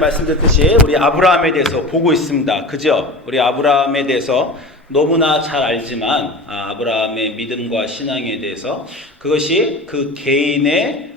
말씀드렸듯이 우리 아브라함에 대해서 보고 있습니다. 그죠? 우리 아브라함에 대해서 너무나 잘 알지만 아브라함의 믿음과 신앙에 대해서 그것이 그 개인의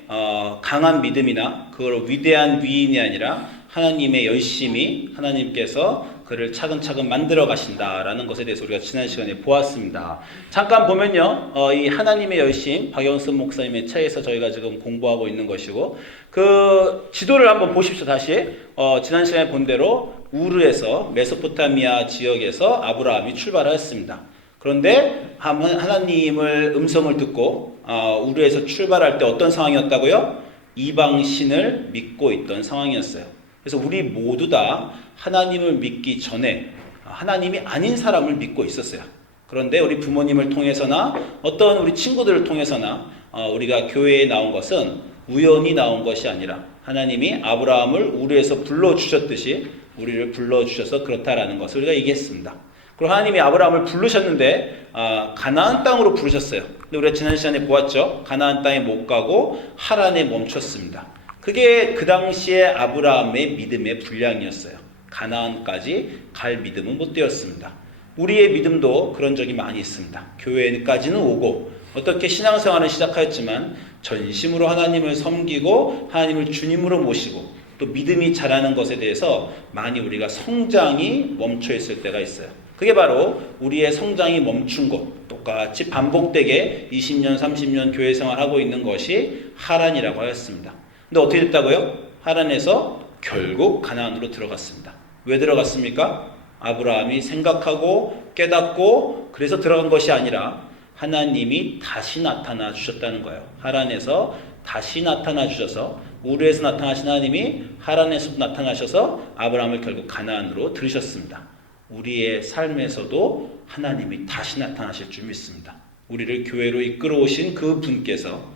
강한 믿음이나 그걸 위대한 위인이 아니라 하나님의 열심히 하나님께서 그를 차근차근 만들어 가신다라는 것에 대해서 우리가 지난 시간에 보았습니다. 잠깐 보면요, 이 하나님의 열심, 박영선 목사님의 책에서 저희가 지금 공부하고 있는 것이고, 그 지도를 한번 보십시오. 다시 지난 시간에 본 대로 우르에서 메소포타미아 지역에서 아브라함이 출발하였습니다. 그런데 하나님을 음성을 듣고 우르에서 출발할 때 어떤 상황이었다고요? 이방 신을 믿고 있던 상황이었어요. 그래서 우리 모두 다 하나님을 믿기 전에 하나님이 아닌 사람을 믿고 있었어요. 그런데 우리 부모님을 통해서나 어떤 우리 친구들을 통해서나 우리가 교회에 나온 것은 우연히 나온 것이 아니라 하나님이 아브라함을 우르에서 불러주셨듯이 우리를 불러주셔서 그렇다라는 것을 우리가 얘기했습니다. 그리고 하나님이 아브라함을 부르셨는데 가나안 땅으로 부르셨어요. 근데 우리가 지난 시간에 보았죠. 가나안 땅에 못 가고 하란에 멈췄습니다. 그게 그 당시에 아브라함의 믿음의 분량이었어요. 가나안까지 갈 믿음은 못 되었습니다. 우리의 믿음도 그런 적이 많이 있습니다. 교회까지는 오고 어떻게 신앙생활을 시작하였지만 전심으로 하나님을 섬기고 하나님을 주님으로 모시고 또 믿음이 자라는 것에 대해서 많이 우리가 성장이 멈춰 있을 때가 있어요. 그게 바로 우리의 성장이 멈춘 곳, 똑같이 반복되게 20년, 30년 교회 생활하고 있는 것이 하란이라고 하였습니다. 근데 어떻게 됐다고요? 하란에서 결국 가나안으로 들어갔습니다. 왜 들어갔습니까? 아브라함이 생각하고 깨닫고 그래서 들어간 것이 아니라 하나님이 다시 나타나 주셨다는 거예요. 하란에서 다시 나타나 주셔서 우르에서 나타나신 하나님이 하란에서도 나타나셔서 아브라함을 결국 가나안으로 들으셨습니다. 우리의 삶에서도 하나님이 다시 나타나실 줄 믿습니다. 우리를 교회로 이끌어 오신 그 분께서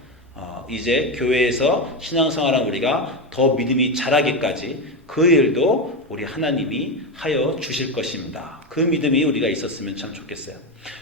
이제 교회에서 신앙생활한 우리가 더 믿음이 자라기까지 그 일도 우리 하나님이 하여 주실 것입니다. 그 믿음이 우리가 있었으면 참 좋겠어요.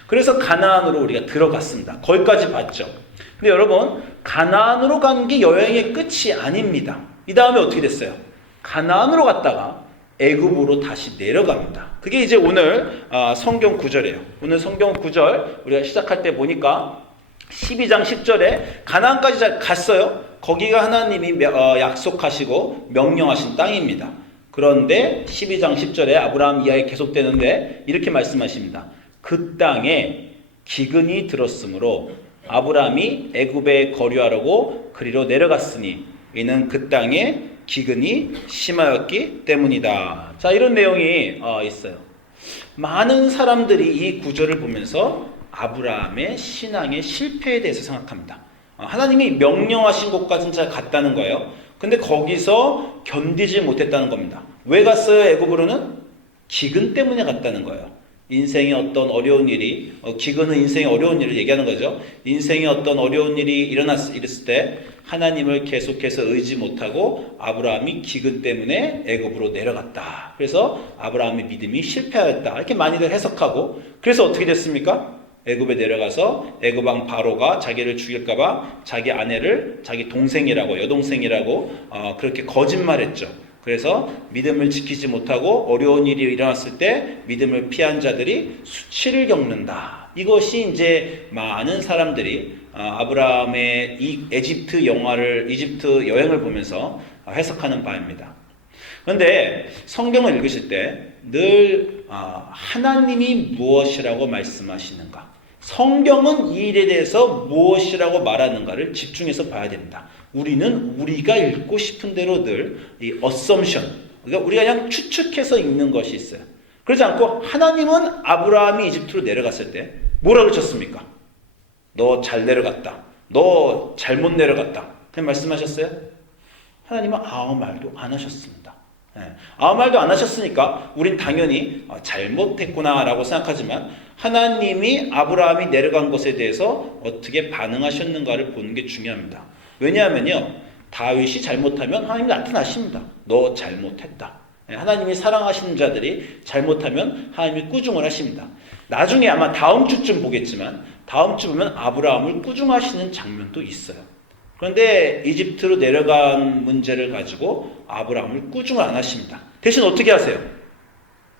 그래서 가나안으로 우리가 들어갔습니다. 거기까지 봤죠. 근데 여러분, 가나안으로 간 게 여행의 끝이 아닙니다. 이 다음에 어떻게 됐어요? 가나안으로 갔다가 애굽으로 다시 내려갑니다. 그게 이제 오늘 성경 구절이에요. 오늘 성경 구절 우리가 시작할 때 보니까 12장 10절에 가나안까지 잘 갔어요. 거기가 하나님이 약속하시고 명령하신 땅입니다. 그런데 12장 10절에 아브라함 이야기 계속되는데 이렇게 말씀하십니다. 그 땅에 기근이 들었으므로 아브라함이 애굽에 거류하려고 그리로 내려갔으니 이는 그 땅에 기근이 심하였기 때문이다. 자, 이런 내용이 있어요. 많은 사람들이 이 구절을 보면서 아브라함의 신앙의 실패에 대해서 생각합니다. 하나님이 명령하신 곳까지는 잘 갔다는 거예요. 근데 거기서 견디지 못했다는 겁니다. 왜 갔어요? 애굽으로는? 기근 때문에 갔다는 거예요. 인생의 어떤 어려운 일이, 기근은 인생의 어려운 일을 얘기하는 거죠. 인생의 어떤 어려운 일이 일어났을 때 하나님을 계속해서 의지 못하고 아브라함이 기근 때문에 애굽으로 내려갔다. 그래서 아브라함의 믿음이 실패하였다. 이렇게 많이들 해석하고, 그래서 어떻게 됐습니까? 애굽에 내려가서 애굽 왕 바로가 자기를 죽일까봐 자기 아내를 자기 동생이라고, 여동생이라고 그렇게 거짓말했죠. 그래서 믿음을 지키지 못하고 어려운 일이 일어났을 때 믿음을 피한 자들이 수치를 겪는다. 이것이 이제 많은 사람들이 아브라함의 이 이집트 여행을 보면서 해석하는 바입니다. 그런데 성경을 읽으실 때 늘 하나님이 무엇이라고 말씀하시는가, 성경은 이 일에 대해서 무엇이라고 말하는가를 집중해서 봐야 됩니다. 우리는 우리가 읽고 싶은 대로 늘 이 assumption, 그러니까 우리가 그냥 추측해서 읽는 것이 있어요. 그러지 않고 하나님은 아브라함이 이집트로 내려갔을 때 뭐라고 하셨습니까? 너 잘 내려갔다. 너 잘못 내려갔다. 그냥 말씀하셨어요? 하나님은 아무 말도 안 하셨습니다. 아무 말도 안 하셨으니까 우린 당연히 잘못했구나라고 생각하지만 하나님이 아브라함이 내려간 것에 대해서 어떻게 반응하셨는가를 보는 게 중요합니다. 왜냐하면요, 다윗이 잘못하면 하나님이 나타나십니다. 너 잘못했다. 하나님이 사랑하시는 자들이 잘못하면 하나님이 꾸중을 하십니다. 나중에 아마 다음 주쯤 보겠지만 다음 주 보면 아브라함을 꾸중하시는 장면도 있어요. 그런데 이집트로 내려간 문제를 가지고 아브라함을 꾸중을 안 하십니다. 대신 어떻게 하세요?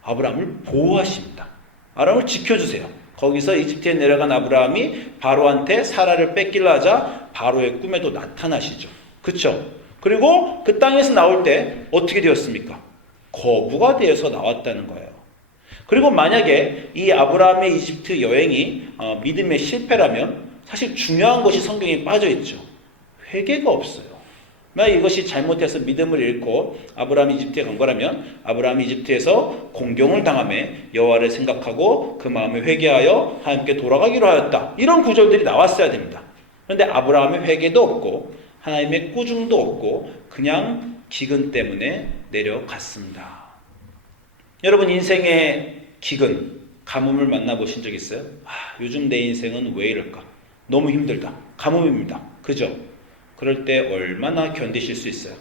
아브라함을 보호하십니다. 아브라함을 지켜주세요. 거기서 이집트에 내려간 아브라함이 바로한테 사라를 뺏기려 하자 바로의 꿈에도 나타나시죠. 그렇죠? 그리고 그 땅에서 나올 때 어떻게 되었습니까? 거부가 되어서 나왔다는 거예요. 그리고 만약에 이 아브라함의 이집트 여행이 믿음의 실패라면 사실 중요한 것이 성경에 빠져 있죠. 회개가 없어요. 만약 이것이 잘못해서 믿음을 잃고 아브라함이 이집트에 간 거라면 아브라함이 이집트에서 공경을 당하며 여호와를 생각하고 그 마음에 회개하여 하나님께 돌아가기로 하였다. 이런 구절들이 나왔어야 됩니다. 그런데 아브라함의 회개도 없고 하나님의 꾸중도 없고 그냥 기근 때문에 내려갔습니다. 여러분 인생의 기근, 가뭄을 만나보신 적 있어요? 요즘 내 인생은 왜 이럴까? 너무 힘들다. 가뭄입니다. 그죠? 그럴 때 얼마나 견디실 수 있어요?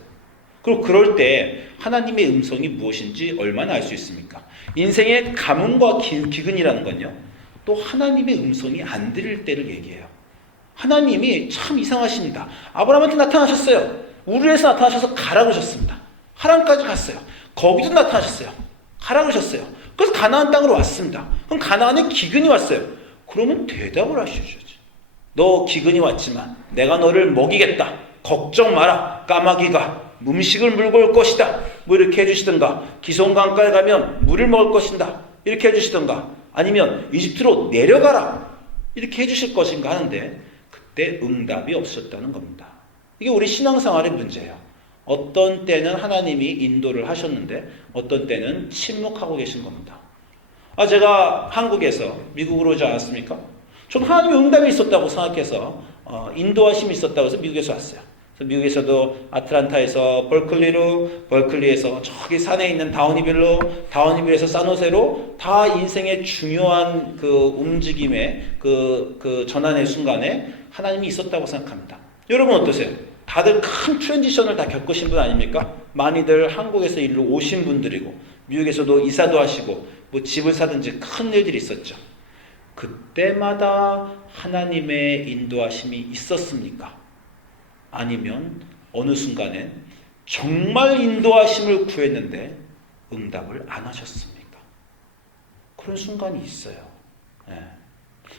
그리고 그럴 때 하나님의 음성이 무엇인지 얼마나 알 수 있습니까? 인생의 가뭄과 기근이라는 건요. 또 하나님의 음성이 안 들릴 때를 얘기해요. 하나님이 참 이상하십니다. 아브라함한테 나타나셨어요. 우르에서 나타나셔서 가라 그러셨습니다. 하란까지 갔어요. 거기도 나타나셨어요. 가라 그러셨어요. 그래서 가나안 땅으로 왔습니다. 그럼 가나안에 기근이 왔어요. 그러면 대답을 하셔야죠. 너 기근이 왔지만 내가 너를 먹이겠다. 걱정 마라. 까마귀가 음식을 물고 올 것이다. 뭐 이렇게 해주시든가 기송강가에 가면 물을 먹을 것이다. 이렇게 해주시든가 아니면 이집트로 내려가라. 이렇게 해주실 것인가 하는데 그때 응답이 없었다는 겁니다. 이게 우리 신앙생활의 문제예요. 어떤 때는 하나님이 인도를 하셨는데 어떤 때는 침묵하고 계신 겁니다. 제가 한국에서 미국으로 오지 않았습니까? 저는 하나님의 응답이 있었다고 생각해서 인도하심이 있었다고 해서 미국에서 왔어요. 그래서 미국에서도 아틀란타에서 벌클리로, 벌클리에서 저기 산에 있는 다우니빌로, 다우니빌에서 산호세로 다 인생의 중요한 그 움직임의 그 전환의 순간에 하나님이 있었다고 생각합니다. 여러분 어떠세요? 다들 큰 트랜지션을 다 겪으신 분 아닙니까? 많이들 한국에서 일로 오신 분들이고 미국에서도 이사도 하시고 뭐 집을 사든지 큰 일들이 있었죠. 그때마다 하나님의 인도하심이 있었습니까? 아니면 어느 순간에 정말 인도하심을 구했는데 응답을 안 하셨습니까? 그런 순간이 있어요.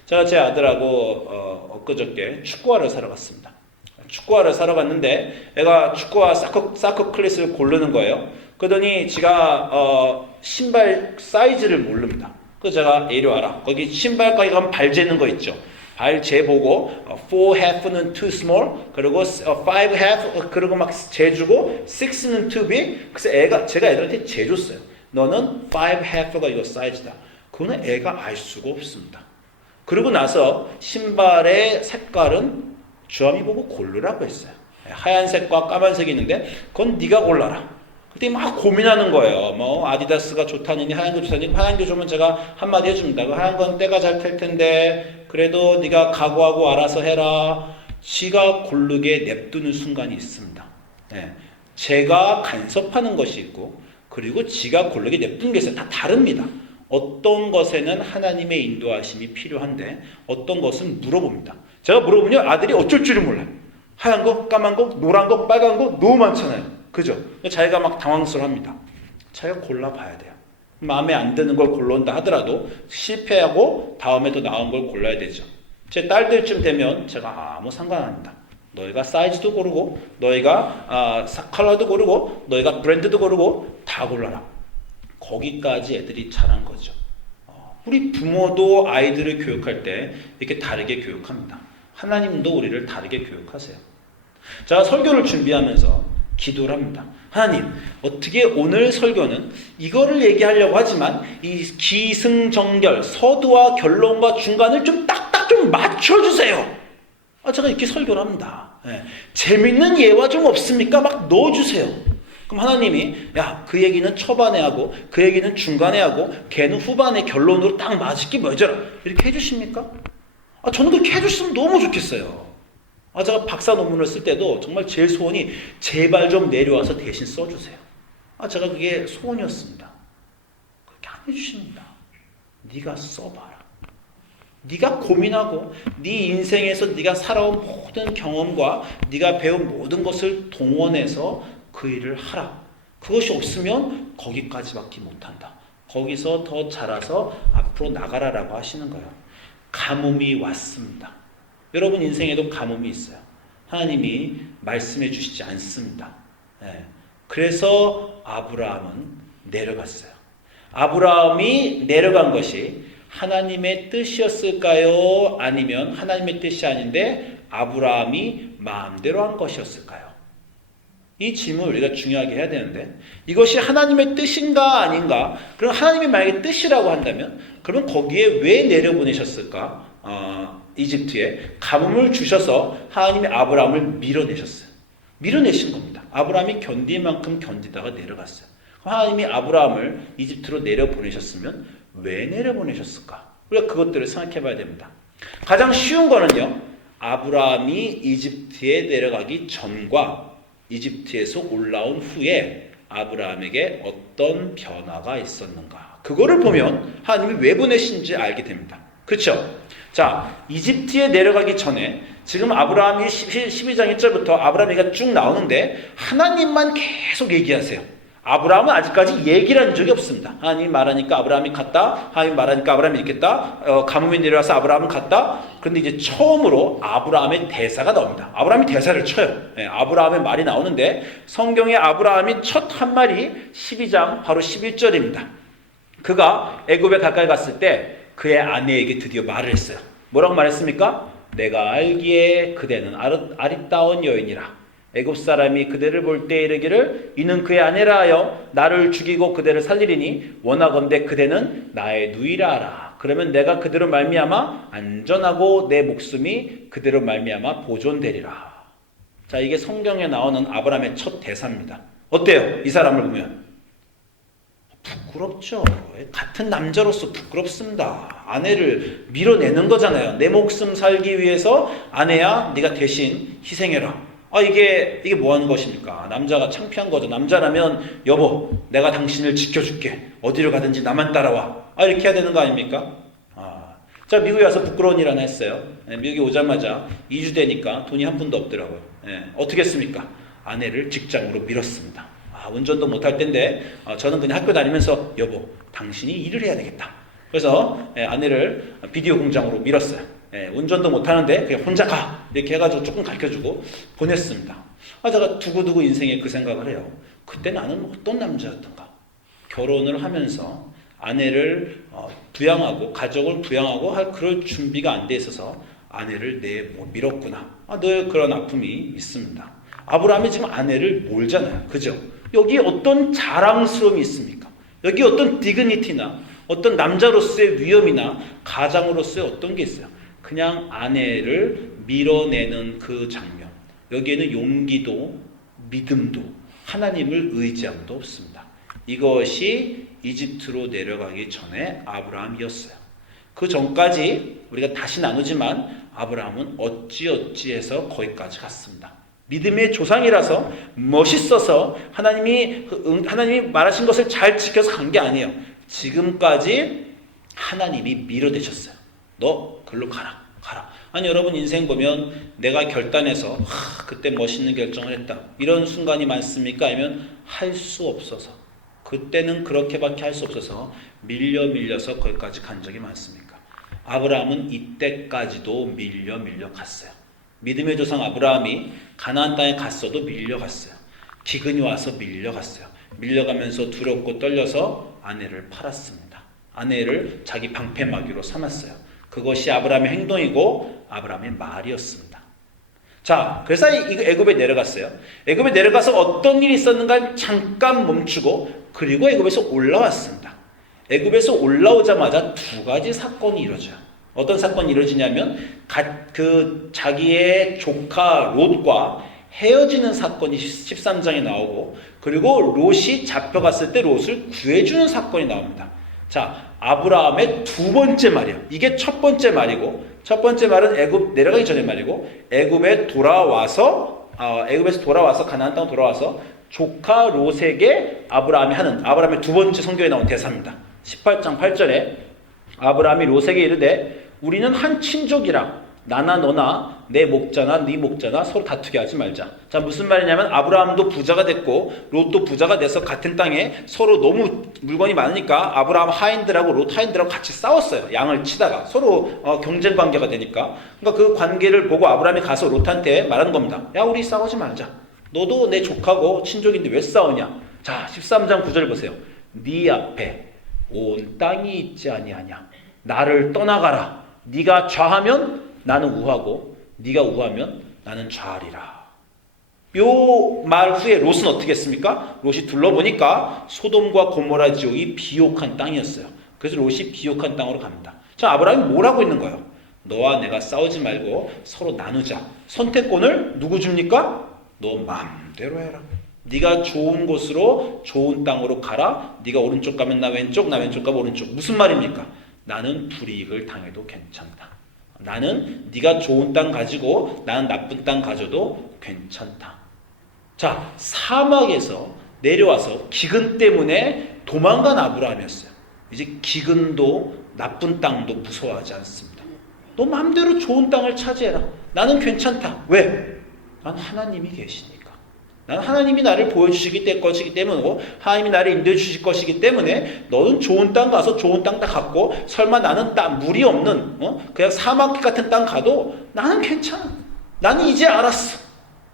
제가 제 아들하고 엊그저께 축구화를 사러 갔습니다. 축구화를 사러 갔는데 애가 축구화 사커 클래스를 고르는 거예요. 그러더니 지가 신발 사이즈를 모릅니다. 그래서 제가 이리 와라. 거기 신발가게 가면 발 재는 거 있죠. 발 재보고 4 half는 too small 그리고 5 half 그리고 막 재주고 6는 too big. 그래서 제가 애들한테 재줬어요. 너는 5 half가 이거 사이즈다. 그거는 애가 알 수가 없습니다. 그리고 나서 신발의 색깔은 주함이 보고 고르라고 했어요. 하얀색과 까만색이 있는데 그건 네가 골라라. 그때 막 고민하는 거예요. 뭐 아디다스가 좋다느니 하얀 게 좋다느니 하얀 게 좋으면 제가 한마디 해줍니다. 그 하얀 건 때가 잘 탈 텐데 그래도 네가 각오하고 알아서 해라. 지가 고르게 냅두는 순간이 있습니다. 제가 간섭하는 것이 있고 그리고 지가 고르게 냅두는 게 있어요. 다 다릅니다. 어떤 것에는 하나님의 인도하심이 필요한데 어떤 것은 물어봅니다. 제가 물어보면 아들이 어쩔 줄을 몰라요. 하얀 거, 까만 거, 노란 거, 빨간 거 너무 많잖아요. 그죠? 자기가 막 당황스러워합니다. 자기가 골라봐야 돼요. 마음에 안 드는 걸 골라온다 하더라도 실패하고 다음에 더 나은 걸 골라야 되죠. 제 딸들쯤 되면 제가 아무 상관 안 합니다. 너희가 사이즈도 고르고 너희가 컬러도 고르고 너희가 브랜드도 고르고 다 골라라. 거기까지 애들이 잘한 거죠. 우리 부모도 아이들을 교육할 때 이렇게 다르게 교육합니다. 하나님도 우리를 다르게 교육하세요. 제가 설교를 준비하면서 기도를 합니다. 하나님, 어떻게 오늘 설교는 이거를 얘기하려고 하지만 이 기승전결, 서두와 결론과 중간을 좀 딱딱 좀 맞춰주세요. 제가 이렇게 설교를 합니다. 재밌는 예화 좀 없습니까? 막 넣어주세요. 그럼 하나님이 그 얘기는 초반에 하고 그 얘기는 중간에 하고 걔는 후반에 결론으로 딱 맞을게 뭐죠? 이렇게 해주십니까? 저는 그렇게 해주시면 너무 좋겠어요. 제가 박사 논문을 쓸 때도 정말 제 소원이 제발 좀 내려와서 대신 써주세요. 제가 그게 소원이었습니다. 그렇게 안 해주십니다. 네가 써봐라. 네가 고민하고 네 인생에서 네가 살아온 모든 경험과 네가 배운 모든 것을 동원해서 그 일을 하라. 그것이 없으면 거기까지밖에 못한다. 거기서 더 자라서 앞으로 나가라라고 하시는 거예요. 가뭄이 왔습니다. 여러분 인생에도 가뭄이 있어요. 하나님이 말씀해 주시지 않습니다. 그래서 아브라함은 내려갔어요. 아브라함이 내려간 것이 하나님의 뜻이었을까요? 아니면 하나님의 뜻이 아닌데 아브라함이 마음대로 한 것이었을까요? 이 질문을 우리가 중요하게 해야 되는데 이것이 하나님의 뜻인가 아닌가? 그럼 하나님이 만약에 뜻이라고 한다면 그러면 거기에 왜 내려보내셨을까? 이집트에 가뭄을 주셔서 하나님이 아브라함을 밀어내셨어요. 밀어내신 겁니다. 아브라함이 견딜 만큼 견디다가 내려갔어요. 하나님이 아브라함을 이집트로 내려보내셨으면 왜 내려보내셨을까? 우리가 그것들을 생각해 봐야 됩니다. 가장 쉬운 거는요. 아브라함이 이집트에 내려가기 전과 이집트에서 올라온 후에 아브라함에게 어떤 변화가 있었는가? 그거를 보면 하나님이 왜 보내신지 알게 됩니다. 그렇죠? 자, 이집트에 내려가기 전에 지금 아브라함이 12장 1절부터 아브라함이가 쭉 나오는데 하나님만 계속 얘기하세요. 아브라함은 아직까지 얘기를 한 적이 없습니다. 하나님이 말하니까 아브라함이 갔다. 하나님이 말하니까 아브라함이 있겠다. 가뭄이 내려와서 아브라함은 갔다. 그런데 이제 처음으로 아브라함의 대사가 나옵니다. 아브라함이 대사를 쳐요. 아브라함의 말이 나오는데 성경에 아브라함이 첫 한 말이 12장 바로 11절입니다. 그가 애굽에 가까이 갔을 때 그의 아내에게 드디어 말을 했어요. 뭐라고 말했습니까? 내가 알기에 그대는 아리따운 여인이라. 애굽 사람이 그대를 볼 때 이르기를 이는 그의 아내라 하여 나를 죽이고 그대를 살리리니 원하건대 그대는 나의 누이라 하라. 그러면 내가 그대로 말미암아 안전하고 내 목숨이 그대로 말미암아 보존되리라. 자, 이게 성경에 나오는 아브라함의 첫 대사입니다. 어때요? 이 사람을 보면 부끄럽죠. 같은 남자로서 부끄럽습니다. 아내를 밀어내는 거잖아요. 내 목숨 살기 위해서 아내야 네가 대신 희생해라. 이게 뭐 하는 것입니까? 남자가 창피한 거죠. 남자라면 여보 내가 당신을 지켜줄게. 어디로 가든지 나만 따라와. 이렇게 해야 되는 거 아닙니까? 자, 미국에 와서 부끄러운 일 하나 했어요. 미국에 오자마자 2주 되니까 돈이 한 푼도 없더라고요. 어떻게 했습니까? 아내를 직장으로 밀었습니다. 운전도 못할 텐데 저는 그냥 학교 다니면서 여보 당신이 일을 해야 되겠다. 그래서 아내를 비디오 공장으로 밀었어요. 운전도 못하는데 그냥 혼자 가 이렇게 해가지고 조금 가르쳐주고 보냈습니다. 제가 두고두고 인생에 그 생각을 해요. 그때 나는 어떤 남자였던가. 결혼을 하면서 아내를 부양하고 가족을 부양하고 할 그럴 준비가 안 돼 있어서 아내를 밀었구나. 늘 그런 아픔이 있습니다. 아브라함이 지금 아내를 몰잖아요. 그죠? 여기 어떤 자랑스러움이 있습니까? 여기 어떤 디그니티나 어떤 남자로서의 위엄이나 가장으로서의 어떤 게 있어요. 그냥 아내를 밀어내는 그 장면. 여기에는 용기도 믿음도 하나님을 의지함도 없습니다. 이것이 이집트로 내려가기 전에 아브라함이었어요. 그 전까지 우리가 다시 나누지만 아브라함은 어찌어찌해서 거기까지 갔습니다. 믿음의 조상이라서 멋있어서 하나님이 말하신 것을 잘 지켜서 간 게 아니에요. 지금까지 하나님이 밀어내셨어요. 너 글로 가라. 아니 여러분 인생 보면 내가 결단해서 그때 멋있는 결정을 했다. 이런 순간이 많습니까? 아니면 할 수 없어서 그때는 그렇게밖에 할 수 없어서 밀려서 거기까지 간 적이 많습니까? 아브라함은 이때까지도 밀려 갔어요. 믿음의 조상 아브라함이 가나안 땅에 갔어도 밀려갔어요. 기근이 와서 밀려갔어요. 밀려가면서 두렵고 떨려서 아내를 팔았습니다. 아내를 자기 방패막이로 삼았어요. 그것이 아브라함의 행동이고 아브라함의 말이었습니다. 자, 그래서 애굽에 내려갔어요. 애굽에 내려가서 어떤 일이 있었는가 잠깐 멈추고 그리고 애굽에서 올라왔습니다. 애굽에서 올라오자마자 두 가지 사건이 이루어져요. 어떤 사건이 이루어지냐면 자기의 조카 롯과 헤어지는 사건이 13장에 나오고 그리고 롯이 잡혀갔을 때 롯을 구해주는 사건이 나옵니다. 자, 아브라함의 두 번째 말이에요. 이게 첫 번째 말이고 첫 번째 말은 애굽 내려가기 전의 말이고 애굽에서 돌아와서 가나안 땅 돌아와서 조카 롯에게 아브라함의 두 번째 성경에 나온 대사입니다. 18장 8절에 아브라함이 롯에게 이르되 우리는 한 친족이라 나나 너나 내 목자나 네 목자나 서로 다투게 하지 말자. 자, 무슨 말이냐면 아브라함도 부자가 됐고 롯도 부자가 돼서 같은 땅에 서로 너무 물건이 많으니까 아브라함 하인들하고 롯 하인들하고 같이 싸웠어요. 양을 치다가 서로 경쟁 관계가 되니까. 그러니까 그 관계를 보고 아브라함이 가서 롯한테 말하는 겁니다. 야, 우리 싸우지 말자. 너도 내 족하고 친족인데 왜 싸우냐. 자, 13장 9절 보세요. 네 앞에 온 땅이 있지 아니하냐. 나를 떠나가라. 네가 좌하면 나는 우하고 네가 우하면 나는 좌하리라. 요 말 후에 롯은 어떻게 했습니까? 롯이 둘러보니까 소돔과 고모라 지역이 비옥한 땅이었어요. 그래서 롯이 비옥한 땅으로 갑니다. 자, 아브라함이 뭘 하고 있는 거예요? 너와 내가 싸우지 말고 서로 나누자. 선택권을 누구 줍니까? 너 마음대로 해라. 네가 좋은 곳으로 좋은 땅으로 가라. 네가 오른쪽 가면 나 왼쪽, 나 왼쪽 가면 오른쪽. 무슨 말입니까? 나는 불이익을 당해도 괜찮다. 나는 네가 좋은 땅 가지고 나는 나쁜 땅 가져도 괜찮다. 자, 사막에서 내려와서 기근 때문에 도망간 아브라함이었어요. 이제 기근도 나쁜 땅도 무서워하지 않습니다. 너 마음대로 좋은 땅을 차지해라. 나는 괜찮다. 왜? 난 하나님이 계시니까. 난 하나님이 나를 보여주시기 것이기 때문이고 하나님이 나를 인도해 주실 것이기 때문에 너는 좋은 땅 가서 좋은 땅 다 갖고 설마 나는 물이 없는 그냥 사막 같은 땅 가도 나는 괜찮아. 나는 이제 알았어.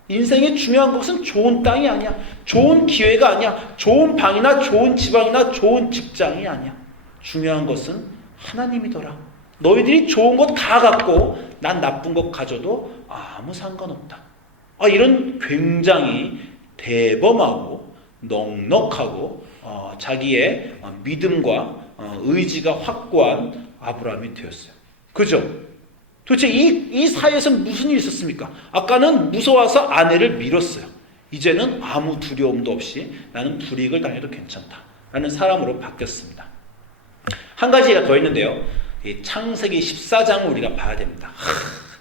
인생에 중요한 것은 좋은 땅이 아니야. 좋은 기회가 아니야. 좋은 방이나 좋은 지방이나 좋은 직장이 아니야. 중요한 것은 하나님이더라. 너희들이 좋은 것 다 갖고 난 나쁜 것 가져도 아무 상관없다. 이런 굉장히 대범하고 넉넉하고 자기의 믿음과 의지가 확고한 아브라함이 되었어요. 그죠? 도대체 이 사이에서 무슨 일이 있었습니까? 아까는 무서워서 아내를 밀었어요. 이제는 아무 두려움도 없이 나는 불이익을 당해도 괜찮다 라는 사람으로 바뀌었습니다. 한 가지가 더 있는데요. 이 창세기 14장을 우리가 봐야 됩니다.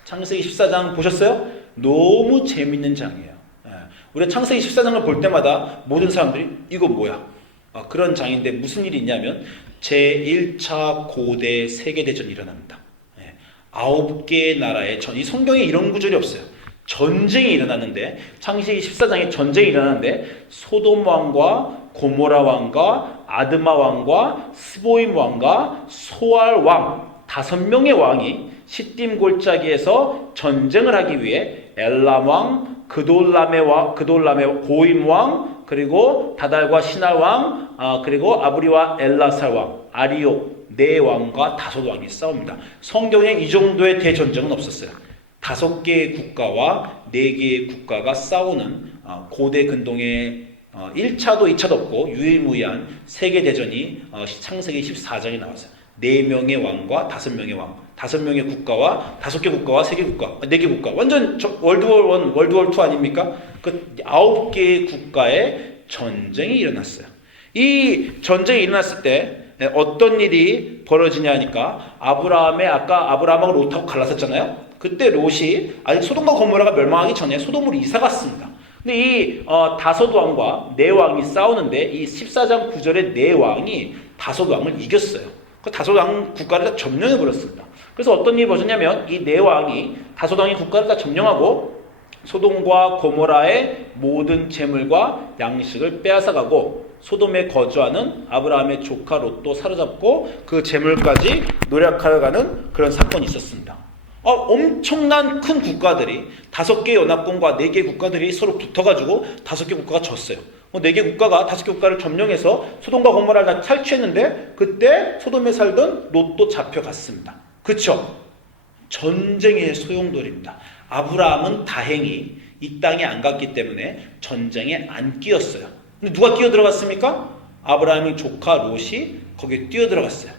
창세기 14장 보셨어요? 너무 재밌는 장이에요. 우리가 창세기 14장을 볼 때마다 모든 사람들이 이거 뭐야? 그런 장인데 무슨 일이 있냐면 제1차 고대 세계대전이 일어납니다. 9개의 나라의 이 성경에 이런 구절이 없어요. 전쟁이 일어나는데 창세기 14장에 전쟁이 일어나는데 소돔 왕과 고모라 왕과 아드마 왕과 스보임 왕과 소알 왕 5명의 왕이 시딤 골짜기에서 전쟁을 하기 위해 엘람 왕, 그돌람의 고임 왕, 그리고 다달과 시날 왕, 그리고 아브리와 엘라살 왕, 아리옥 네 왕과 5 왕이 싸웁니다. 성경에 이 정도의 대전쟁은 없었어요. 5개의 국가와 4개의 국가가 싸우는 고대 근동의 1차도 2차도 없고 유일무이한 세계대전이 창세기 14장에 나왔어요. 4명의 왕과 5명의 왕, 5명의 국가와 5개 국가와 3개 국가, 4개 국가. 완전 월드워 1, 월드워 2 아닙니까? 그 9개의 국가의 전쟁이 일어났어요. 이 전쟁이 일어났을 때 어떤 일이 벌어지냐 하니까 아까 아브라함하고 롯하고 갈라섰잖아요. 그때 롯이 아직 소돔과 고모라가 멸망하기 전에 소돔으로 이사 갔습니다. 근데 이 5 왕과 4 왕이 싸우는데 이 14장 9절에 4 왕이 5 왕을 이겼어요. 그 5 왕 국가를 다 점령해 버렸습니다. 그래서 어떤 일이 벌어졌냐면 이 4 왕이 5 왕이 국가를 다 점령하고 소돔과 고모라의 모든 재물과 양식을 빼앗아가고 소돔에 거주하는 아브라함의 조카 롯도 사로잡고 그 재물까지 노력하여 가는 그런 사건이 있었습니다. 엄청난 큰 국가들이 5개 연합군과 4개 국가들이 서로 붙어가지고 5개 국가가 졌어요. 4개 국가가 5개 국가를 점령해서 소돔과 고모라를 다 탈취했는데 그때 소돔에 살던 롯도 잡혀갔습니다. 그쵸? 전쟁의 소용돌이입니다. 아브라함은 다행히 이 땅에 안 갔기 때문에 전쟁에 안 끼었어요. 근데 누가 끼어 들어갔습니까? 아브라함의 조카 롯이 거기에 뛰어 들어갔어요.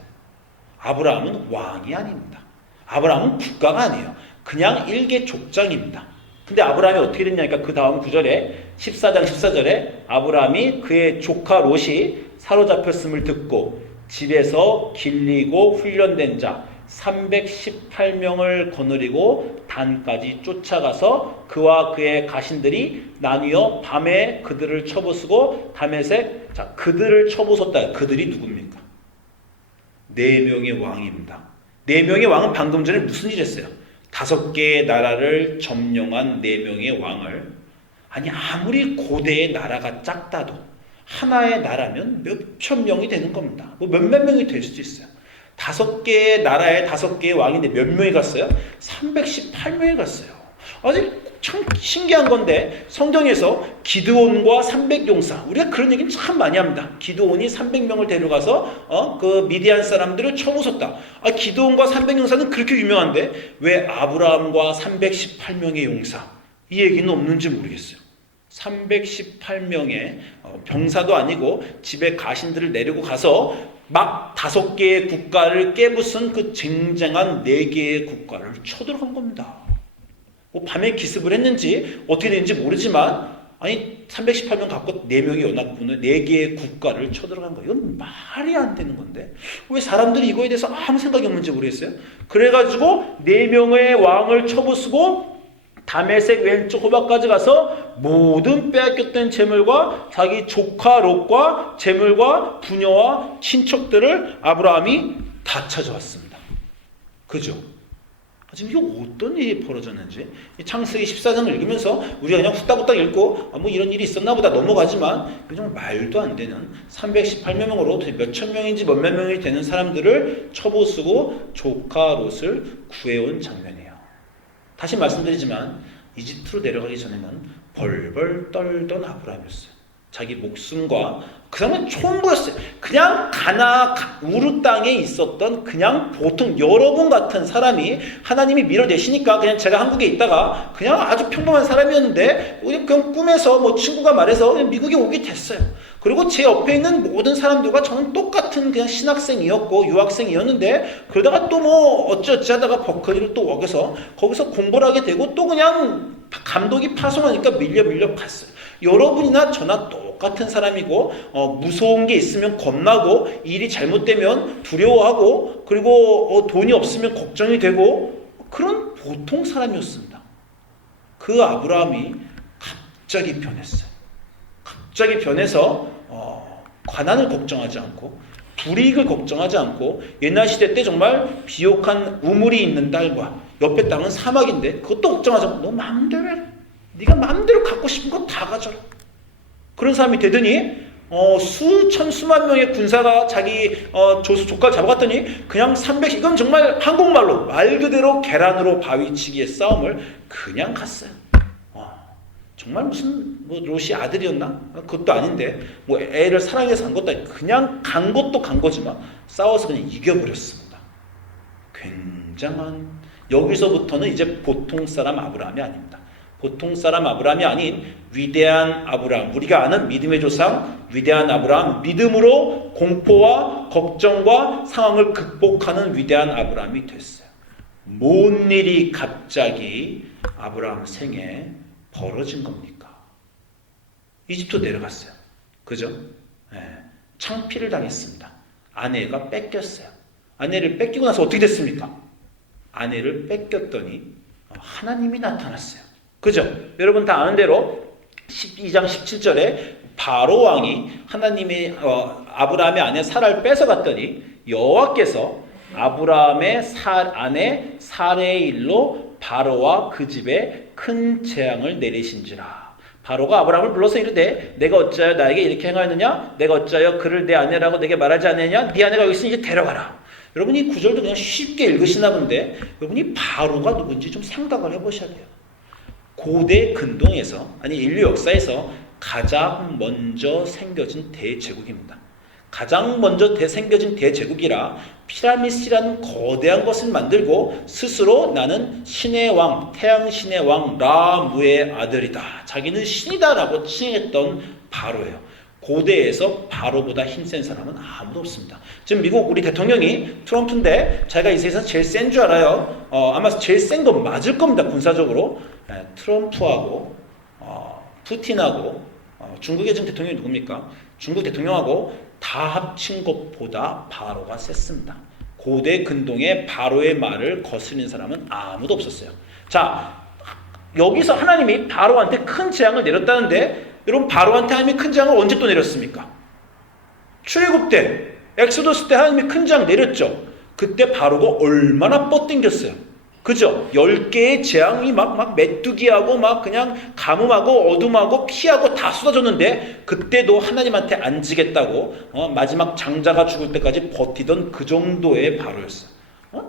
아브라함은 왕이 아닙니다. 아브라함은 국가가 아니에요. 그냥 일개 족장입니다. 근데 아브라함이 어떻게 됐냐니까 그 다음 9절에 14장 14절에 아브라함이 그의 조카 롯이 사로잡혔음을 듣고 집에서 길리고 훈련된 자 318명을 거느리고 단까지 쫓아가서 그와 그의 가신들이 나뉘어 밤에 그들을 쳐부수고 다메섹 그들을 쳐부쉈다. 그들이 누굽니까? 4명의 왕입니다. 네 명의 왕은 방금 전에 무슨 일 했어요? 5개의 나라를 점령한 4명의 왕을, 아니 아무리 고대의 나라가 작다도 하나의 나라면 몇천 명이 되는 겁니다. 뭐 몇몇 명이 될 수도 있어요. 5개의 나라에 5개의 왕인데 몇 명이 갔어요? 318명이 갔어요. 아직 참 신기한 건데 성경에서 기드온과 300용사, 우리가 그런 얘기는 참 많이 합니다. 기드온이 300명을 데려가서 그 미디안 사람들을 쳐부쉈다. 기드온과 300용사는 그렇게 유명한데 왜 아브라함과 318명의 용사, 이 얘기는 없는지 모르겠어요. 318명의 병사도 아니고 집에 가신들을 내리고 가서 막 5개의 국가를 깨부순 그 쟁쟁한 4개의 국가를 쳐들어간 겁니다. 뭐 밤에 기습을 했는지 어떻게 됐는지 모르지만, 아니 318명 갖고 4명의 연합군을 4개의 국가를 쳐들어간 거예요. 이건 말이 안 되는 건데 왜 사람들이 이거에 대해서 아무 생각이 없는지 모르겠어요. 그래가지고 4명의 왕을 쳐부수고 다메섹 왼쪽 호박까지 가서 모든 빼앗겼던 재물과 자기 조카 롯과 재물과 부녀와 친척들을 아브라함이 다 찾아왔습니다. 그죠? 지금 이거 어떤 일이 벌어졌는지, 창세기 14장을 읽으면서 우리가 그냥 후딱후딱 읽고 뭐 이런 일이 있었나 보다 넘어가지만, 이거 정말 말도 안 되는 318명으로 몇천 명인지 몇몇 명이 되는 사람들을 쳐부수고 조카 롯을 구해온 장면이에요. 다시 말씀드리지만 이집트로 내려가기 전에는 벌벌 떨던 아브라함이었어요. 자기 목숨과 그 사람은 총부였어요. 그냥 우르 땅에 있었던 그냥 보통 여러분 같은 사람이 하나님이 밀어내시니까 그냥 제가 한국에 있다가 그냥 아주 평범한 사람이었는데 그냥 꿈에서 뭐 친구가 말해서 그냥 미국에 오게 됐어요. 그리고 제 옆에 있는 모든 사람들과 저는 똑같은 그냥 신학생이었고 유학생이었는데, 그러다가 또 뭐 어찌어찌 하다가 버클리를 또 어겨서 거기서 공부를 하게 되고 또 그냥 감독이 파송하니까 밀려 갔어요. 여러분이나 저나 똑같은 사람이고 무서운 게 있으면 겁나고 일이 잘못되면 두려워하고 그리고 돈이 없으면 걱정이 되고 그런 보통 사람이었습니다. 그 아브라함이 갑자기 변했어요. 갑자기 변해서 가난을 걱정하지 않고 불이익을 걱정하지 않고, 옛날 시대 때 정말 비옥한 우물이 있는 땅과 옆에 땅은 사막인데 그것도 걱정하지 않고 너 마음대로 해. 네가 마음대로 갖고 싶은 거 다 가져라. 그런 사람이 되더니 수천 수만 명의 군사가 자기 조카를 잡아갔더니 그냥 이건 정말 한국말로 말 그대로 계란으로 바위치기의 싸움을 그냥 갔어요. 정말 무슨 뭐 롯이 아들이었나? 그것도 아닌데 뭐 애를 사랑해서 간 것도 아니고 그냥 간 것도 간 거지만 싸워서 그냥 이겨버렸습니다. 굉장한, 여기서부터는 이제 보통 사람 아브라함이 아닙니다. 보통 사람 아브라함이 아닌 위대한 아브라함, 우리가 아는 믿음의 조상 위대한 아브라함, 믿음으로 공포와 걱정과 상황을 극복하는 위대한 아브라함이 됐어요. 뭔 일이 갑자기 아브라함 생에 벌어진 겁니까? 이집트 내려갔어요. 그죠? 네. 창피를 당했습니다. 아내가 뺏겼어요. 아내를 뺏기고 나서 어떻게 됐습니까? 아내를 뺏겼더니 하나님이 나타났어요. 그죠? 여러분 다 아는 대로 12장 17절에 바로 왕이 하나님의 아브라함의 아내 사라를 뺏어갔더니 여호와께서 아브라함의 아내 사레의 일로 바로와 그 집에 큰 재앙을 내리신지라. 바로가 아브라함을 불러서 이르되 내가 어찌하여 나에게 이렇게 행하였느냐? 내가 어찌하여 그를 내 아내라고 내게 말하지 않느냐? 네 아내가 여기 있으니 이제 데려가라. 여러분 이 구절도 그냥 쉽게 읽으시나 본데 여러분이 바로가 누군지 좀 생각을 해보셔야 돼요. 고대 근동에서, 아니 인류 역사에서 가장 먼저 생겨진 대제국입니다. 가장 먼저 생겨진 대제국이라 피라미드라는 거대한 것을 만들고 스스로 나는 신의 왕, 태양신의 왕 라무의 아들이다, 자기는 신이다라고 칭했던 바로예요. 고대에서 바로보다 힘센 사람은 아무도 없습니다. 지금 미국 우리 대통령이 트럼프인데 자기가 이 세상에서 제일 센 줄 알아요. 아마 제일 센 건 맞을 겁니다. 군사적으로. 트럼프하고 푸틴하고 중국의 지금 대통령이 누굽니까? 중국 대통령하고 다 합친 것보다 바로가 셌습니다. 고대 근동에 바로의 말을 거스르는 사람은 아무도 없었어요. 자, 여기서 하나님이 바로한테 큰 재앙을 내렸다는데 여러분 바로한테 하나님이 큰 재앙을 언제 또 내렸습니까? 출애굽 때, 엑소더스 때 하나님이 큰 재앙 내렸죠. 그때 바로가 얼마나 뻗땡겼어요. 그죠? 10개의 재앙이 막 메뚜기하고 막 그냥 가뭄하고 어둠하고 피하고 다 쏟아졌는데 그때도 하나님한테 안 지겠다고 마지막 장자가 죽을 때까지 버티던 그 정도의 바로였어요.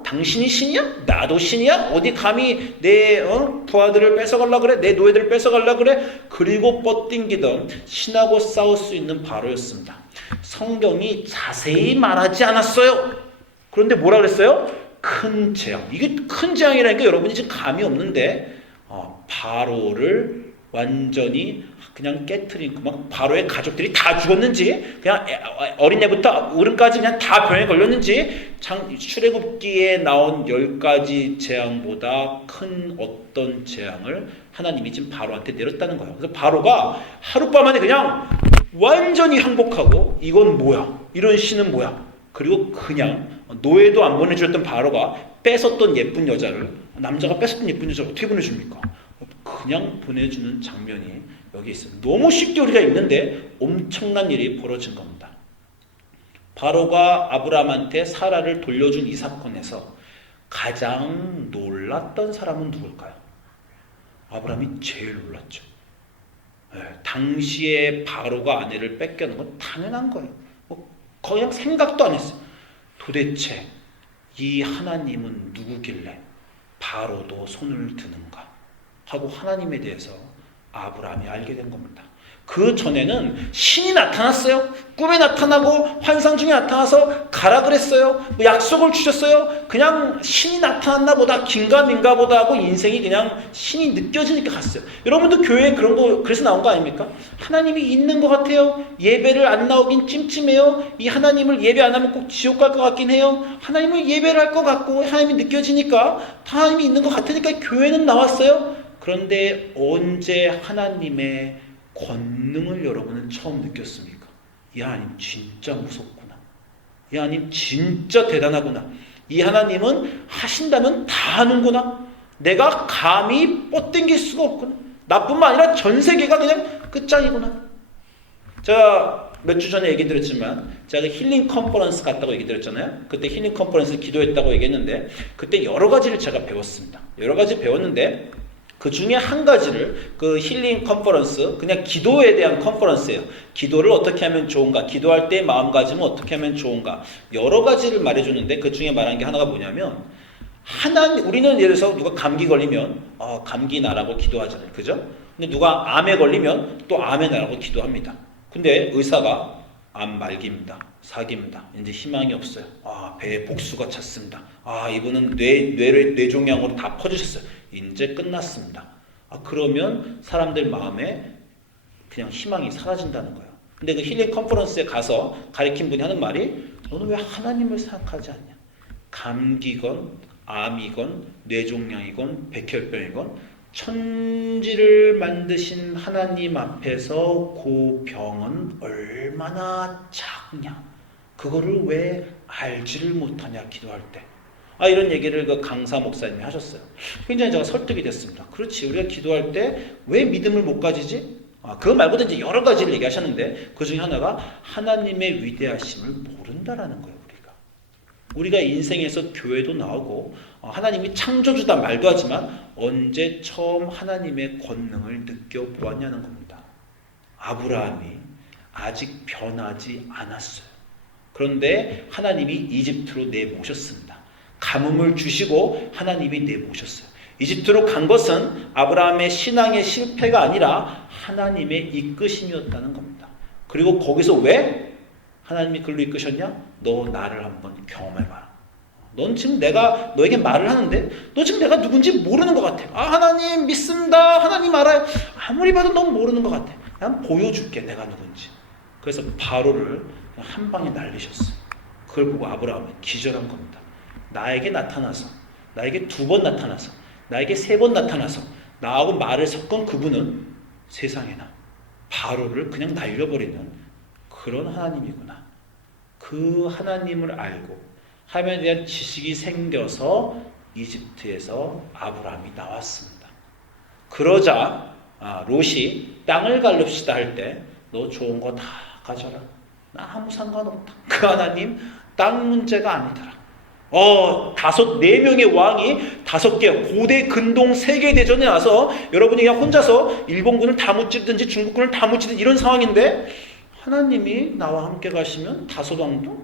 당신이 신이야? 나도 신이야? 어디 감히 내 부하들을 뺏어가려고 그래? 내 노예들을 뺏어가려고 그래? 그리고 뻗띵기던 신하고 싸울 수 있는 바로였습니다. 성경이 자세히 말하지 않았어요. 그런데 뭐라 그랬어요? 큰 재앙. 이게 큰 재앙이라니까 여러분이 지금 감이 없는데 바로를 완전히 그냥 깨트린 막 바로의 가족들이 다 죽었는지 그냥 어린애부터 어른까지 그냥 다 병에 걸렸는지 출애굽기에 나온 10가지 재앙보다 큰 어떤 재앙을 하나님이 지금 바로한테 내렸다는 거예요. 그래서 바로가 하룻밤 안에 그냥 완전히 항복하고 이건 뭐야? 이런 신은 뭐야? 그리고 그냥 노예도 안 보내주었던 바로가 뺏었던 예쁜 여자를 남자가 뺏었던 예쁜 여자를 어떻게 보내줍니까? 그냥 보내주는 장면이 여기 있어요. 너무 쉽게 우리가 읽는데 엄청난 일이 벌어진 겁니다. 바로가 아브라함한테 사라를 돌려준 이 사건에서 가장 놀랐던 사람은 누굴까요? 아브라함이 제일 놀랐죠. 당시에 바로가 아내를 뺏겨는 건 당연한 거예요. 그냥 생각도 안 했어요. 도대체 이 하나님은 누구길래 바로도 손을 드는가 하고 하나님에 대해서 아브라함이 알게 된 겁니다. 그 전에는 신이 나타났어요. 꿈에 나타나고 환상 중에 나타나서 가라 그랬어요. 약속을 주셨어요. 그냥 신이 나타났나 보다 긴가민가 보다 하고 인생이 그냥 신이 느껴지니까 갔어요. 여러분도 교회에 그런 거 그래서 나온 거 아닙니까? 하나님이 있는 것 같아요. 예배를 안 나오긴 찜찜해요. 이 하나님을 예배 안 하면 꼭 지옥 갈 것 같긴 해요. 하나님을 예배를 할 것 같고 하나님이 느껴지니까 하나님이 있는 것 같으니까 교회는 나왔어요. 그런데 언제 하나님의 권능을 여러분은 처음 느꼈습니까? 이 하나님 진짜 무섭구나. 이 하나님 진짜 대단하구나. 이 하나님은 하신다면 다 하는구나. 내가 감히 뻗땡길 수가 없구나. 나뿐만 아니라 전 세계가 그냥 끝장이구나. 제가 몇 주 전에 얘기 드렸지만 제가 힐링 컨퍼런스 갔다고 얘기 드렸잖아요. 그때 힐링 컨퍼런스 기도했다고 얘기했는데 그때 여러 가지를 제가 배웠습니다. 여러 가지 배웠는데 그 중에 한 가지를 그 힐링 컨퍼런스 그냥 기도에 대한 컨퍼런스예요. 기도를 어떻게 하면 좋은가, 기도할 때 마음가짐은 어떻게 하면 좋은가 여러 가지를 말해줬는데 그 중에 말한 게 하나가 뭐냐면 우리는 예를 들어서 누가 감기 걸리면 감기 나라고 기도하잖아요. 그죠? 근데 누가 암에 걸리면 또 암에 나라고 기도합니다. 근데 의사가 암 말기입니다. 사기입니다. 이제 희망이 없어요. 배에 복수가 찼습니다. 이분은 뇌종양으로 다 퍼주셨어요. 이제 끝났습니다. 그러면 사람들 마음에 그냥 희망이 사라진다는 거예요. 근데 그 힐링 컨퍼런스에 가서 가르친 분이 하는 말이 너는 왜 하나님을 생각하지 않냐? 감기건 암이건 뇌종양이건 백혈병이건 천지를 만드신 하나님 앞에서 그 병은 얼마나 작냐? 그거를 왜 알지를 못하냐 기도할 때. 이런 얘기를 그 강사 목사님이 하셨어요. 굉장히 제가 설득이 됐습니다. 그렇지, 우리가 기도할 때 왜 믿음을 못 가지지? 그거 말고도 이제 여러 가지를 얘기하셨는데 그 중에 하나가 하나님의 위대하심을 모른다라는 거예요. 우리가 인생에서 교회도 나오고 하나님이 창조주다 말도 하지만 언제 처음 하나님의 권능을 느껴보았냐는 겁니다. 아브라함이 아직 변하지 않았어요. 그런데 하나님이 이집트로 내모셨습니다. 가뭄을 주시고 하나님이 내모셨어요. 이집트로 간 것은 아브라함의 신앙의 실패가 아니라 하나님의 이끄심이었다는 겁니다. 그리고 거기서 왜 하나님이 글로 이끄셨냐? 너 나를 한번 경험해봐라. 넌 지금 내가 너에게 말을 하는데 너 지금 내가 누군지 모르는 것 같아. 하나님 믿습니다. 하나님 알아요. 아무리 봐도 넌 모르는 것 같아. 난 보여줄게 내가 누군지. 그래서 바로를 한 방에 날리셨어요. 그걸 보고 아브라함은 기절한 겁니다. 나에게 나타나서 나에게 2번 나타나서 나에게 3번 나타나서 나하고 말을 섞은 그분은 세상에나 바로를 그냥 날려버리는 그런 하나님이구나. 그 하나님을 알고 하나님에 대한 지식이 생겨서 이집트에서 아브라함이 나왔습니다. 그러자 롯이 땅을 갈릅시다 할 때 너 좋은 거 다 가져라. 나 아무 상관없다. 그 하나님 땅 문제가 아니더라. 네 명의 왕이 5개 고대 근동 세계대전에 와서 여러분이 그냥 혼자서 일본군을 다 무찌든지 중국군을 다 무찌든지 이런 상황인데 하나님이 나와 함께 가시면 5왕도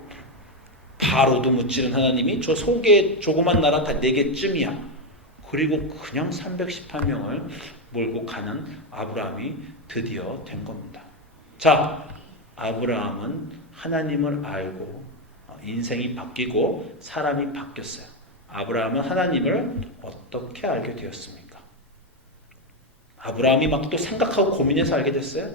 바로도 무찌른 하나님이 저 속에 조그만 나라 다 4개쯤이야. 그리고 그냥 318명을 몰고 가는 아브라함이 드디어 된 겁니다. 자, 아브라함은 하나님을 알고 인생이 바뀌고 사람이 바뀌었어요. 아브라함은 하나님을 어떻게 알게 되었습니까? 아브라함이 막 또 생각하고 고민해서 알게 됐어요?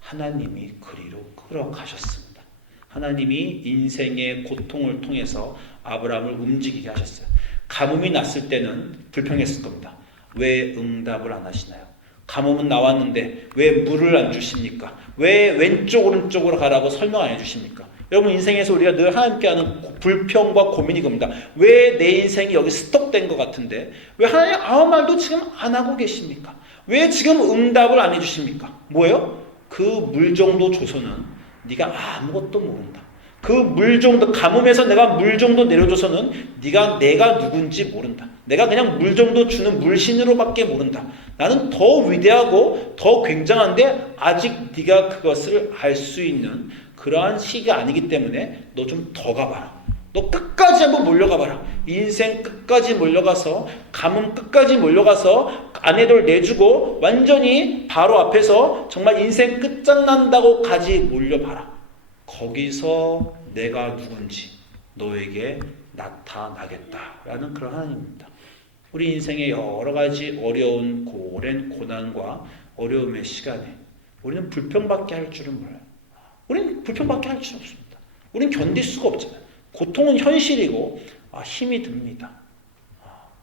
하나님이 그리로 끌어가셨습니다. 하나님이 인생의 고통을 통해서 아브라함을 움직이게 하셨어요. 가뭄이 났을 때는 불평했을 겁니다. 왜 응답을 안 하시나요? 가뭄은 나왔는데 왜 물을 안 주십니까? 왜 왼쪽 오른쪽으로 가라고 설명 안 해주십니까? 여러분 인생에서 우리가 늘 하나님께 하는 불평과 고민이 겁니다. 왜 내 인생이 여기 스톱된 것 같은데 왜 하나님 아무 말도 지금 안 하고 계십니까? 왜 지금 응답을 안 해주십니까? 뭐예요? 그 물 정도 줘서는 네가 아무것도 모른다. 그 물 정도 가뭄에서 내가 물 정도 내려줘서는 내가 누군지 모른다. 내가 그냥 물 정도 주는 물신으로밖에 모른다. 나는 더 위대하고 더 굉장한데 아직 네가 그것을 알 수 있는 그러한 시기가 아니기 때문에 너 좀 더 가봐라. 너 끝까지 한번 몰려가봐라. 인생 끝까지 몰려가서 가뭄 끝까지 몰려가서 아내들 내주고 완전히 바로 앞에서 정말 인생 끝장난다고 가지 몰려봐라. 거기서 내가 누군지 너에게 나타나겠다라는 그런 하나님입니다. 우리 인생의 여러 가지 어려운 오랜 고난과 어려움의 시간에 우리는 불평밖에 할 줄은 몰라요. 우리는 불평밖에 할 줄 없습니다. 우리는 견딜 수가 없잖아요. 고통은 현실이고 힘이 듭니다.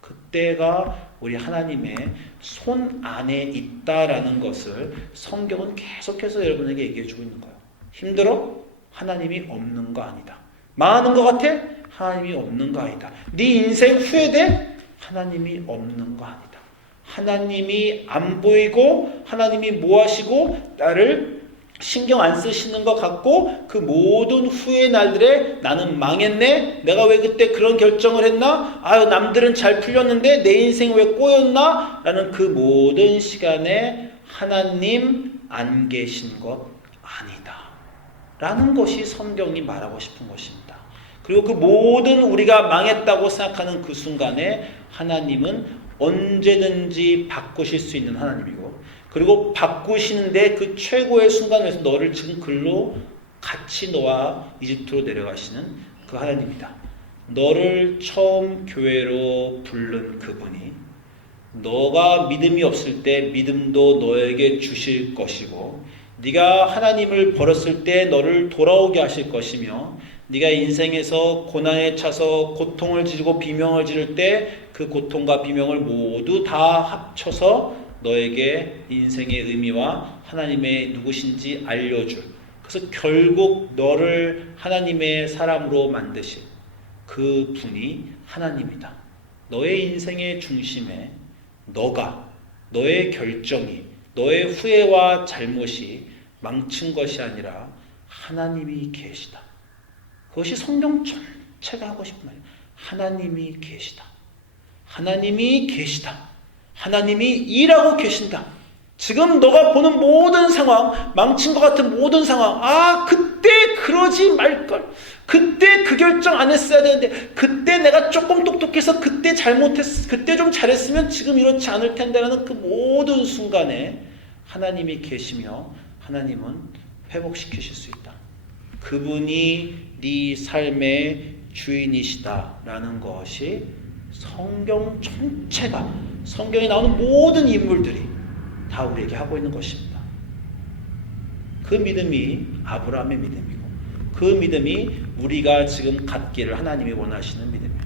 그때가 우리 하나님의 손 안에 있다라는 것을 성경은 계속해서 여러분에게 얘기해주고 있는 거예요. 힘들어? 하나님이 없는 거 아니다. 망하는 것 같아? 하나님이 없는 거 아니다. 네 인생 후회돼? 하나님이 없는 거 아니다. 하나님이 안 보이고 하나님이 뭐 하시고 나를 신경 안 쓰시는 것 같고 그 모든 후의 날들에 나는 망했네? 내가 왜 그때 그런 결정을 했나? 남들은 잘 풀렸는데 내 인생 왜 꼬였나? 라는 그 모든 시간에 하나님 안 계신 것 아니다. 라는 것이 성경이 말하고 싶은 것입니다. 그리고 그 모든 우리가 망했다고 생각하는 그 순간에 하나님은 언제든지 바꾸실 수 있는 하나님이고 그리고 바꾸시는데 그 최고의 순간에서 너를 지금 글로 같이 너와 이집트로 내려가시는 그 하나님이다. 너를 처음 교회로 부른 그분이 너가 믿음이 없을 때 믿음도 너에게 주실 것이고 네가 하나님을 버렸을 때 너를 돌아오게 하실 것이며 네가 인생에서 고난에 차서 고통을 지르고 비명을 지를 때 그 고통과 비명을 모두 다 합쳐서 너에게 인생의 의미와 하나님의 누구신지 알려줄 그래서 결국 너를 하나님의 사람으로 만드실 그 분이 하나님이다. 너의 인생의 중심에 너의 결정이 너의 후회와 잘못이 망친 것이 아니라 하나님이 계시다. 그것이 성경 전체가 하고 싶은 말이에요. 하나님이 계시다. 하나님이 계시다. 하나님이 일하고 계신다. 지금 너가 보는 모든 상황, 망친 것 같은 모든 상황, 그때 그러지 말걸. 그때 그 결정 안 했어야 되는데, 그때 내가 조금 똑똑해서 그때 그때 좀 잘했으면 지금 이렇지 않을 텐데라는 그 모든 순간에 하나님이 계시며 하나님은 회복시키실 수 있다. 그분이 네 삶의 주인이시다라는 것이 성경 전체가 성경에 나오는 모든 인물들이 다 우리에게 하고 있는 것입니다. 그 믿음이 아브라함의 믿음이고 그 믿음이 우리가 지금 갖기를 하나님이 원하시는 믿음입니다.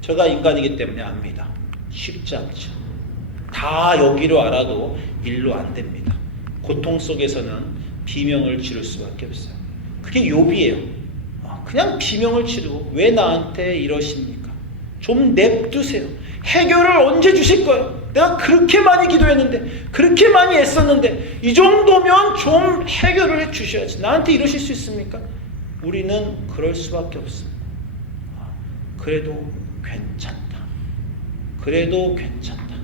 제가 인간이기 때문에 압니다. 쉽지 않죠. 다 여기로 알아도 일로 안 됩니다. 고통 속에서는 비명을 지를 수밖에 없어요. 그게 욥이에요. 그냥 비명을 지르고 왜 나한테 이러십니까? 좀 냅두세요. 해결을 언제 주실 거예요? 내가 그렇게 많이 기도했는데 그렇게 많이 애썼는데 이 정도면 좀 해결을 해 주셔야지. 나한테 이러실 수 있습니까? 우리는 그럴 수밖에 없습니다. 그래도 괜찮다. 그래도 괜찮다.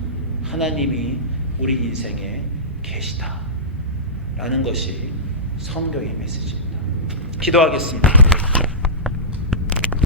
하나님이 우리 인생에 계시다. 라는 것이 성경의 메시지입니다. 기도하겠습니다.